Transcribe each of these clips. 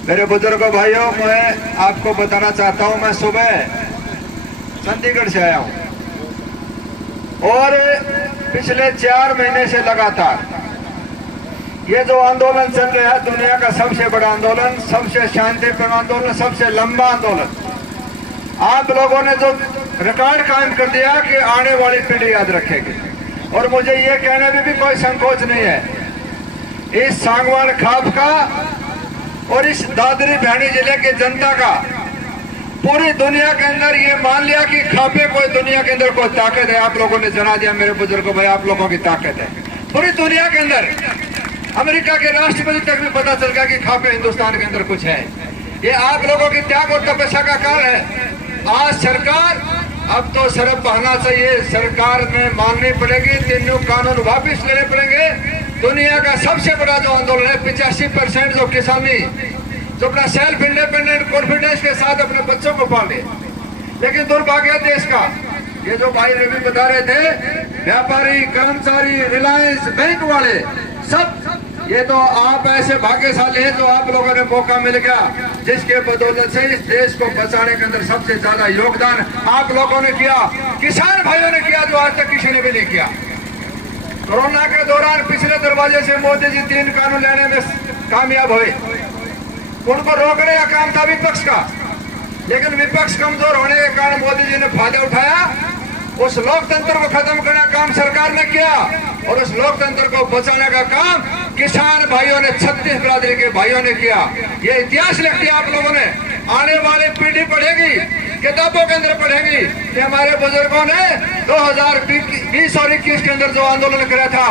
मेरे बुजुर्गों भाइयों, मैं आपको बताना चाहता हूं, मैं सुबह चंडीगढ़ से आया हूं और पिछले 4 महीने से लगातार ये जो आंदोलन चल रहा है, दुनिया का सबसे बड़ा आंदोलन, सबसे शांतिपूर्ण आंदोलन, सबसे लंबा आंदोलन, आप लोगों ने जो रिकॉर्ड कायम कर दिया कि आने वाली पीढ़ी याद रखेगी। और मुझे ये कहने में भी कोई संकोच नहीं है, इस सांगवान खाप का और इस दादरी भिवानी जिले की जनता का पूरी दुनिया के अंदर ये मान लिया कि खापे कोई दुनिया के अंदर कोई ताकत है। आप लोगों ने जना दिया मेरे बुजुर्गों भाई, आप लोगों की ताकत है पूरी दुनिया के अंदर। अमेरिका के राष्ट्रपति तक भी पता चल गया कि खापे हिंदुस्तान के अंदर कुछ है। ये आप लोगों की त्याग और तपस्या का कारण है। आज सरकार, अब तो शर्म बहाना चाहिए, सरकार में माननी पड़ेगी, तीनों कानून वापिस लेने पड़ेंगे। दुनिया का सबसे बड़ा जो आंदोलन है, 85% जो किसानी जो अपना सेल्फ इंडिपेंडेंट कॉन्फिडेंस के साथ अपने बच्चों को पाले, लेकिन दुर्भाग्य देश का, ये जो भाई ने भी बता रहे थे, व्यापारी, कर्मचारी, रिलायंस, बैंक वाले सब, ये तो आप ऐसे भाग्यशाली हैं जो आप लोगों ने मौका मिल गया, जिसके बदौलत से इस देश को बचाने के अंदर सबसे ज्यादा योगदान आप लोगों ने किया, किसान भाइयों ने किया, जो आज तक किसी ने भी नहीं किया। कोरोना के दौरान पिछले दरवाजे से मोदी जी 3 कानून लेने में कामयाब हुए। उनको रोकने का काम था विपक्ष का, लेकिन विपक्ष कमजोर होने के कारण मोदी जी ने फायदा उठाया। उस लोकतंत्र को खत्म करने का काम सरकार ने किया और उस लोकतंत्र को बचाने का काम किसान भाइयों ने, 36 बिरादरी के भाइयों ने किया। ये इतिहास लिख दिया आप लोगों ने, आने वाली पीढ़ी पढ़ेगी, किताबों के अंदर पढ़ेगी कि हमारे बुजुर्गों ने 2020 और 21 के अंदर जो आंदोलन किया था,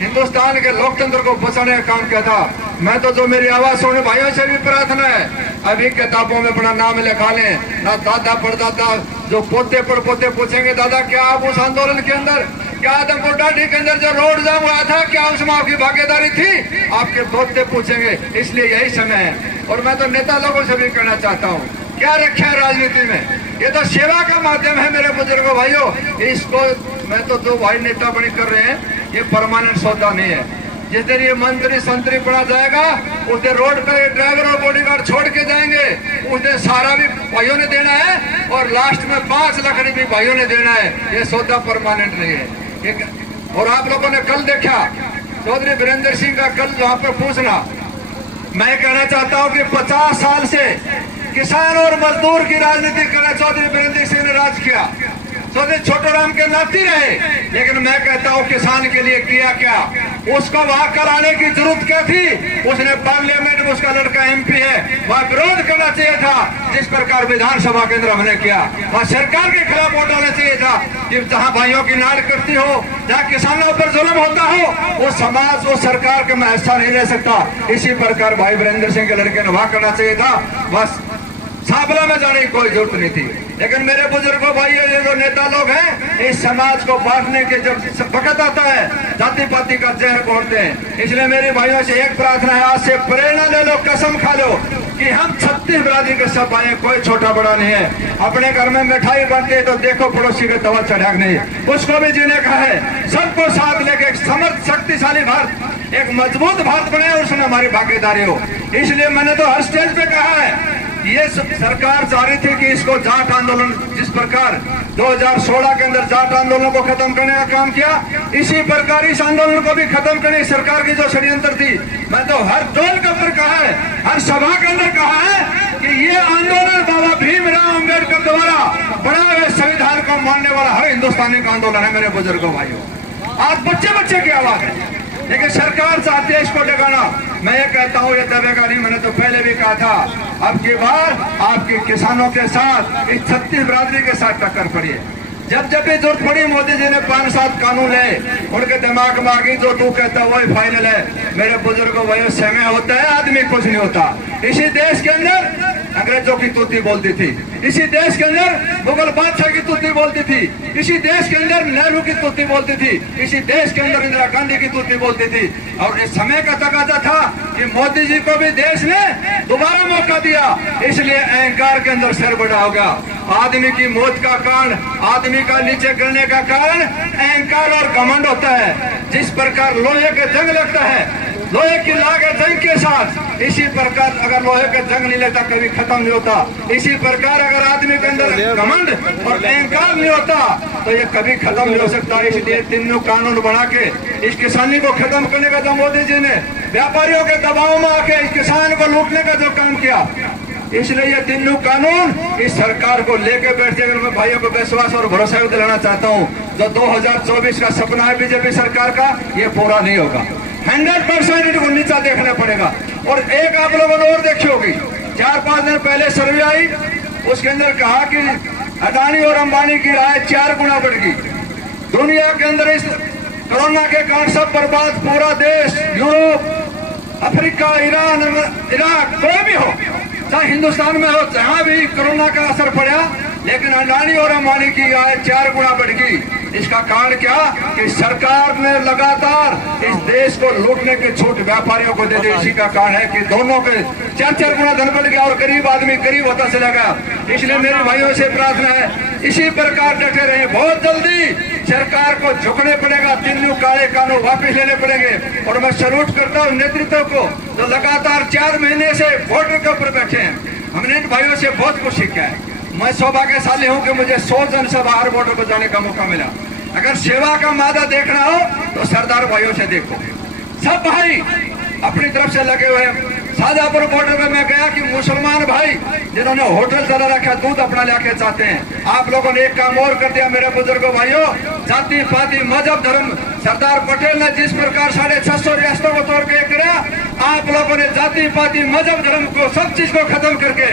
हिंदुस्तान के लोकतंत्र को बचाने का काम किया था। मैं तो जो मेरी आवाज सुनने भाइयों से भी प्रार्थना है, अभी किताबों में अपना नाम लिखा लें, ना दादा परदादा, जो पोते पर पोते पूछेंगे, दादा क्या आप उस आंदोलन के अंदर, क्या आदमपुर डांडी के अंदर जो रोड जाम हुआ था, क्या उसमें आपकी भागीदारी थी? आपके पोते पूछेंगे। इसलिए यही समय है। और मैं तो नेता लोगों से भी कहना चाहता हूँ, क्या रखा है राजनीति में? ये तो सेवा का माध्यम है मेरे बुजुर्गों भाइयों। इसको मैं तो जो भाई नेता बनी कर रहे हैं, ये परमानेंट सौदा नहीं है। जिस दिन ये मंत्री संतरी पड़ा जाएगा, उस दिन रोड पे ड्राइवर और बॉडीगार्ड छोड़ के जाएंगे, उस दिन सारा भी भाइयों ने देना है और लास्ट में 5 लाख भी भाइयों ने देना है। ये सौदा परमानेंट नहीं है। और आप लोगों ने कल देखा चौधरी वीरेंद्र सिंह का, कल वहां पर पूछना, मैं कहना चाहता हूं कि 50 साल से किसान और मजदूर की राजनीति करना चौधरी वीरेंद्र सिंह ने राज किया। चौधरी छोटूराम के नाती रहे, लेकिन मैं कहता हूं किसान के लिए किया क्या? उसको वहां कराने की जरूरत क्या थी? उसने पार्लियामेंट में, उसका लड़का MP है, वहां विरोध करना चाहिए था, जिस प्रकार विधानसभा के अंदर हमने किया। वहां सरकार के खिलाफ वोट डालना चाहिए था कि जहां भाइयों की नाड़ करती हो, जहां किसानों पर जुल्म होता हो, वो समाज, वो सरकार के में हिस्सा नहीं ले सकता। इसी प्रकार भाई वीरेंद्र सिंह के लड़के ने वहां करना चाहिए था। बस साबला में जाने की कोई जरूरत नहीं थी। लेकिन मेरे बुजुर्गों भाइयों, ये जो नेता लोग हैं, इस समाज को बांटने के जब वक्त आता है, जाति पाति का जहर घोलते हैं। इसलिए मेरे भाइयों से एक प्रार्थना है, आज से प्रेरणा ले लो, कसम खा लो कि हम 36 बिरादरी के सब भाई, कोई छोटा बड़ा नहीं है। अपने घर में मिठाई बनती है तो देखो पड़ोसी के तवा चढ़ा नहीं, उसको भी जीने का है। सबको साथ लेके एक समर्थ शक्तिशाली भारत, एक मजबूत भारत बने, उसमें हमारी भागीदारी हो। इसलिए मैंने तो हर स्टेज पे कहा है, ये सरकार चाह रही थी कि इसको जाट आंदोलन, जिस प्रकार 2016 के अंदर जाट आंदोलन को खत्म करने का काम किया, इसी प्रकार इस आंदोलन को भी खत्म करने सरकार की जो षड्यंत्र थी, मैं तो हर टोल के अंदर कहा है, हर सभा के अंदर कहा है कि ये आंदोलन बाबा भीमराव अम्बेडकर द्वारा बना हुए संविधान को मानने वाला हर हिंदुस्तानी का आंदोलन है। मेरे बुजुर्गों भाइयों, आज बच्चे बच्चे की आवाज है, लेकिन सरकार चाहती है इसको डगाना। मैं ये कहता हूँ, ये दबेगा नहीं। मैंने तो पहले भी कहा था, अब की बार आपके किसानों के साथ, इस 36 बिरादरी के साथ टक्कर पड़ी है। जब भी जरूरत पड़ी, मोदी जी ने 5-7 कानून है, उनके दिमाग में आ गई, जो तू कहता वही फाइनल है। मेरे बुजुर्गों भाइयों, समय होता है, आदमी कुछ नहीं होता। इसी देश के अंदर अंग्रेजों की तूती बोलती थी, इसी देश के अंदर मुगल बादशाह की तूती बोलती थी, इसी देश के अंदर नेहरू की तूती बोलती थी, इसी देश के अंदर इंदिरा गांधी की तूती बोलती थी। और इस समय का तकाजा था कि मोदी जी को भी देश ने दोबारा मौका दिया, इसलिए अहंकार के अंदर सिर बढ़ा हो गया। आदमी की मौत का कारण, आदमी का नीचे गिरने का कारण अहंकार और घमंड होता है। जिस प्रकार लोहे के जंग लगता है, लोहे की लागे जंग के साथ इसी प्रकार अगर लोहे का जंग नहीं लगता कभी खत्म नहीं होता। इसी प्रकार अगर आदमी के अंदर घमंड और अहंकार नहीं होता तो ये कभी खत्म नहीं हो सकता। इसलिए तीनों कानून बना के इस किसानी को खत्म करने का जो मोदी जी ने व्यापारियों के दबाव में आके इस किसान को लूटने का जो काम किया, इसलिए ये तीनों कानून इस सरकार को लेके बैठते। अगर मैं भाइयों को विश्वास और भरोसा भी दिलाना चाहता हूँ, जो 2024 का सपना है बीजेपी सरकार का, ये पूरा नहीं होगा। 100% इनको नीचा देखना पड़ेगा। और एक आप लोगों ने और देखी होगी, 4-5 दिन पहले सर्वे आई, उसके अंदर कहा कि अडानी और अंबानी की राय 4 गुना बढ़ गई। दुनिया के अंदर इस कोरोना के कारण सब बर्बाद, पूरा देश, यूरोप, अफ्रीका, ईरान, इराक, कोई भी हो, चाहे हिंदुस्तान में हो, जहां भी कोरोना का असर पड़ा, लेकिन अडानी और अंबानी की आय 4 गुना बढ़ गई। इसका कारण क्या कि सरकार ने लगातार इस देश को लूटने की छूट व्यापारियों को दे दी। इसी का कारण है कि दोनों के 4-4 गुना धन बढ़ गया और गरीब आदमी गरीब होता चला गया। इसलिए मेरे भाइयों से प्रार्थना है, इसी प्रकार डटे रहे। बहुत जल्दी सरकार को झुकने पड़ेगा, तीनों काले कानून वापस लेने पड़ेंगे। और मैं सैल्यूट करता हूँ नेतृत्व को, जो लगातार 4 महीने से बॉर्डर के ऊपर बैठे हैं। हमने इन भाइयों से बहुत कुछ सीखा है। मैं सौभाग्यशाली हूं कि मुझे 100 जन से बाहर बॉर्डर पर जाने का मौका मिला। अगर सेवा का मादा देखना हो तो सरदार भाइयों से देखो। सब भाई अपनी तरफ से लगे हुए हैं। शाहजहांपुर बॉर्डर पे मैं गया कि मुसलमान भाई जिन्होंने होटल चला रखा, दूध अपना लाके चाहते हैं। आप लोगों ने एक काम और कर दिया मेरे बुजुर्गों भाइयों, जाति पाति मजहब धर्म सरदार पटेल ने जिस प्रकार 650 रियासतों को तोड़ के किया, आप लोगों ने जाति पाति मजहब धर्म को सब चीज को खत्म करके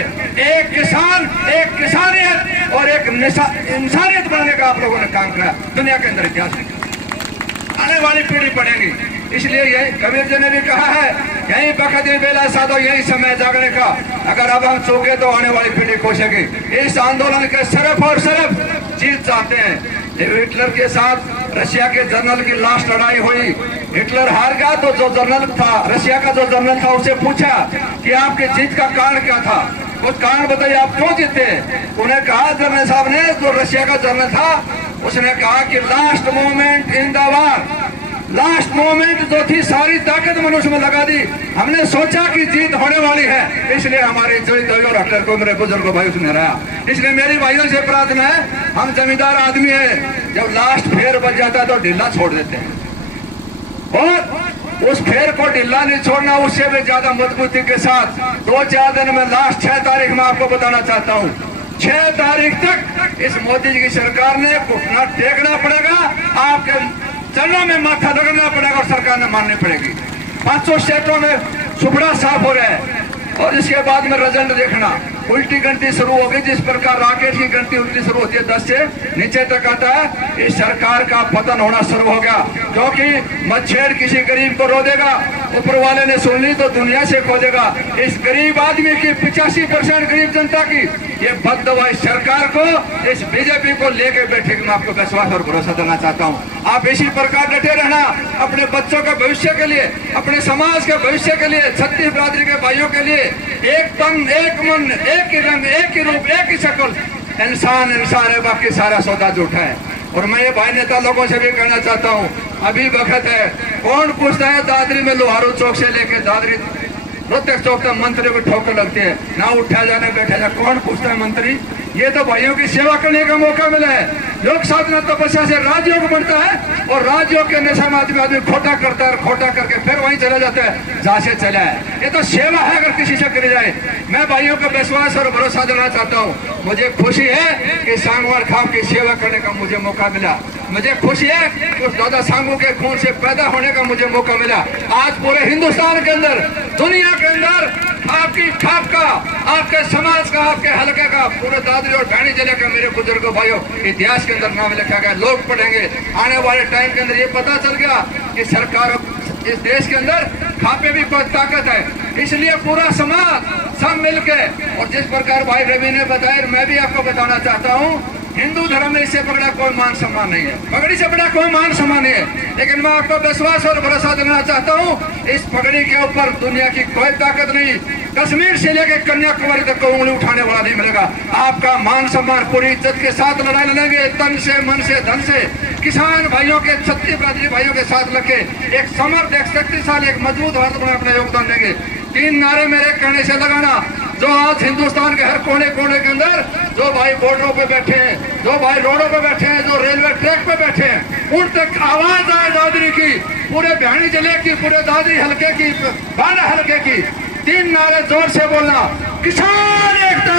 एक किसान, एक किसानियत और एक इंसानियत बनाने का आप लोगों ने काम किया। दुनिया के अंदर इतिहास है, आने वाली पीढ़ी पढ़ेगी। इसलिए यही कबीर जी ने भी कहा है, यही बखत बेला साधो, यही समय जागने का। अगर अब हम चूके तो आने वाली पीढ़ी कोसेगी। इस आंदोलन के सिर्फ और सिर्फ जीत चाहते हैं। हिटलर के साथ रशिया के जनरल की लास्ट लड़ाई हुई, हिटलर हार गया तो जो जनरल था, रशिया का जो जनरल था, उससे पूछा कि आपकी जीत का कारण क्या था, कुछ कारण बताइए, आप क्यों जीते। उन्हें कहा जनरल साहब ने, जो रशिया का जनरल था, उसने कहा कि last moment in the war, last moment जो थी सारी ताकत मनुष्य में लगा दी। हमने सोचा कि जीत होने वाली है, इसलिए हमारे जीत और हिटलर को मेरे बुजुर्गों भाई उसने हराया। इसलिए मेरी भाइयों से प्रार्थना है, हम जमींदार आदमी है, जब लास्ट फेर बच जाता है तो ढीला छोड़ देते हैं, और उस फेर को ढीला नहीं छोड़ना, उससे भी ज्यादा मजबूती के साथ 2-4 दिन में लास्ट 6 तारीख में आपको बताना चाहता हूँ, 6 तारीख तक इस मोदी जी की सरकार ने घुटना टेकना पड़ेगा, आपके चरणों में माथा रगड़ना पड़ेगा और सरकार ने माननी पड़ेगी। 500 स्टेटों में सुपड़ा साफ हो रहा है और इसके बाद में रिजल्ट देखना, उल्टी गिनती शुरू होगी। जिस प्रकार राकेट की गिनती उल्टी शुरू होती है, 10 से नीचे तक आता है, इस सरकार का पतन होना शुरू हो गया। क्योंकि मच्छर किसी गरीब को रो देगा, ऊपर वाले ने सुन ली तो दुनिया से खो देगा। इस गरीब आदमी की 85% गरीब जनता की ये बददुआ इस सरकार को, इस बीजेपी को लेके बैठे, मैं आपको विश्वास और भरोसा देना चाहता हूँ। आप इसी प्रकार डटे रहना, अपने बच्चों के भविष्य के लिए, अपने समाज के भविष्य के लिए, छत्तीस बिरादरी के भाइयों के लिए, एक तन, एक मन, एक ही रंग, एक ही रूप, एक ही शक्ल, इंसान इंसान है, बाकी सारा सौदा झूठा है। और मैं ये भाई नेता लोगों से भी कहना चाहता हूँ, अभी वक्त है। कौन पूछता है दादरी में लोहारू चौक से लेके दादरी रोहतक चौक तक मंत्री को ठोकर लगती है, ना उठा जाने बैठा जाए, कौन पूछता है मंत्री। ये तो भाइयों की सेवा करने का मौका मिला है। योग साधना तपस्या से राजयोग बनता है और राजयोग के नशा में आदमी खोटा करता है, खोटा करके फिर वहीं चला जाता है जहाँ से चला है। ये तो सेवा है अगर किसी से करी जाए। मैं भाइयों का विश्वास और भरोसा देना चाहता हूँ। मुझे खुशी है कि सांगवार खाम की सेवा करने का मुझे मौका मिला। मुझे खुशी है कि उस दादा सांगू के खून से पैदा होने का मुझे मौका मिला। आज पूरे हिंदुस्तान के अंदर, दुनिया के अंदर आपकी खाप का, आपके समाज का, आपके हल्के का, पूरे दादरी और ढाणी जिले का, मेरे बुजुर्गों भाइयों, इतिहास के अंदर नाम लिखा गया। लोग पढ़ेंगे, आने वाले टाइम के अंदर ये पता चल गया कि सरकार, इस देश के अंदर खापे भी कोई ताकत है। इसलिए पूरा समाज सब मिलके, और जिस प्रकार भाई रवि ने बताया, मैं भी आपको बताना चाहता हूँ, हिंदू धर्म में इससे बड़ा कोई मान सम्मान नहीं है, पगड़ी से बड़ा कोई मान सम्मान नहीं है। लेकिन मैं आपको विश्वास और भरोसा देना चाहता हूँ, इस पगड़ी के ऊपर दुनिया की कोई ताकत नहीं, कश्मीर से लेकर कन्याकुमारी तक कोई उंगली उठाने वाला नहीं मिलेगा। आपका मान सम्मान पूरी इज्जत के साथ लड़ाई लड़ेंगे, तन से, मन से, धन से, किसान भाइयों के, छत्तीस बिरादरी भाइयों के साथ लगे एक समर्थ, एक शक्तिशाली, एक मजबूत भारत में अपना योगदान देंगे। तीन नारे मेरे कहने से लगाना। जो आज हिंदुस्तान के हर कोने कोने के अंदर जो भाई बॉर्डरों पे बैठे हैं, जो भाई रोडों पे बैठे हैं, जो रेलवे ट्रैक पे बैठे हैं, उन तक आवाज आए दादरी की, पूरे भैणी जिले की, पूरे दादरी हल्के की, बांदा हल्के की। तीन नारे जोर से बोलना, किसान एकता,